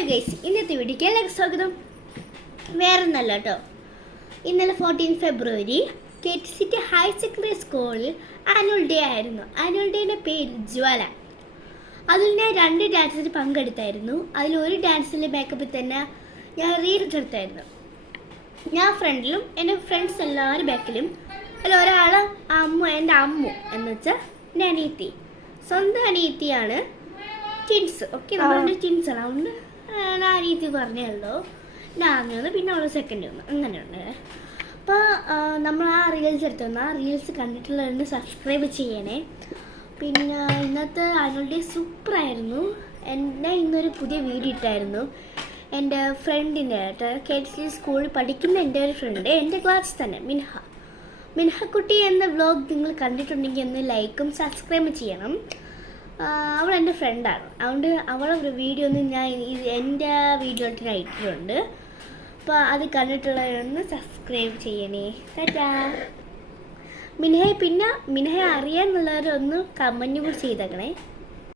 Hello guys, ഇന്നത്തെ വീഡിയോക്ക് എല്ലാവർക്കും സ്വാഗതം. വേറെ ഒന്നല്ല കേട്ടോ, ഇന്നലെ 14 ഫെബ്രുവരി KTCT ഹയർ സെക്കൻഡറി സ്കൂളിൽ ആനുവൽ ഡേ ആയിരുന്നു. ആനുവൽ ഡേയുടെ പേര് ജ്വാല. അതിൽ ഞാൻ 2 ഡാൻസിൽ പങ്കെടുത്തായിരുന്നു. അതിലൊരു ഡാൻസിൻ്റെ മേക്കപ്പിൽ തന്നെ ഞാൻ റീൽസ് എടുത്തായിരുന്നു. ഞാൻ ഫ്രണ്ടിലും എൻ്റെ ഫ്രണ്ട്സ് എല്ലാവരും ബാക്കിലും. അതിൽ ഒരാൾ എൻ്റെ അമ്മു എന്ന് വെച്ചാൽ എൻ്റെ അനിയത്തി, സ്വന്തം അനിയത്തിയാണ്. ട്വിൻസ്, ഓക്കെ, നമ്മളുടെ ട്വിൻസാണ്. അതുകൊണ്ട് ഞാൻ അനിയത്തി പറഞ്ഞല്ലോ, ഞാൻ ആദ്യം വന്നു, പിന്നെ അവൾ സെക്കൻഡ് വന്നു, അങ്ങനെയുണ്ട്. അപ്പോൾ നമ്മൾ ആ റീൽസ് എടുത്തു വന്നു. ആ റീൽസ് കണ്ടിട്ടുള്ളവരൊന്ന് സബ്സ്ക്രൈബ് ചെയ്യണേ. പിന്നെ ഇന്നത്തെ ആനുവൽ ഡേ സൂപ്പറായിരുന്നു. എൻ്റെ ഇന്നൊരു പുതിയ വീഡിയോ ഇട്ടായിരുന്നു എൻ്റെ ഫ്രണ്ടിൻ്റെ KTCT സ്കൂളിൽ പഠിക്കുന്ന എൻ്റെ ഒരു ഫ്രണ്ട്, എൻ്റെ ക്ലാസ്സിൽ തന്നെ, മിൻഹക്കുട്ടി എന്ന വ്ലോഗ് നിങ്ങൾ കണ്ടിട്ടുണ്ടെങ്കിൽ ഒന്ന് ലൈക്കും സബ്സ്ക്രൈബും ചെയ്യണം. അവൾ എൻ്റെ ഫ്രണ്ടാണ്, അതുകൊണ്ട് അവളെ വീഡിയോ ഒന്ന് ഞാൻ എൻ്റെ വീഡിയോ ഞാൻ ഇട്ടിട്ടുണ്ട്. അപ്പോൾ അത് കണ്ടിട്ടുള്ളവരൊന്ന് സബ്സ്ക്രൈബ് ചെയ്യണേ. ടാറ്റാ. മിൻഹയെ അറിയാമെന്നുള്ളവരൊന്ന് കമൻറ്റ് കൂടി ചെയ്തേക്കണേ.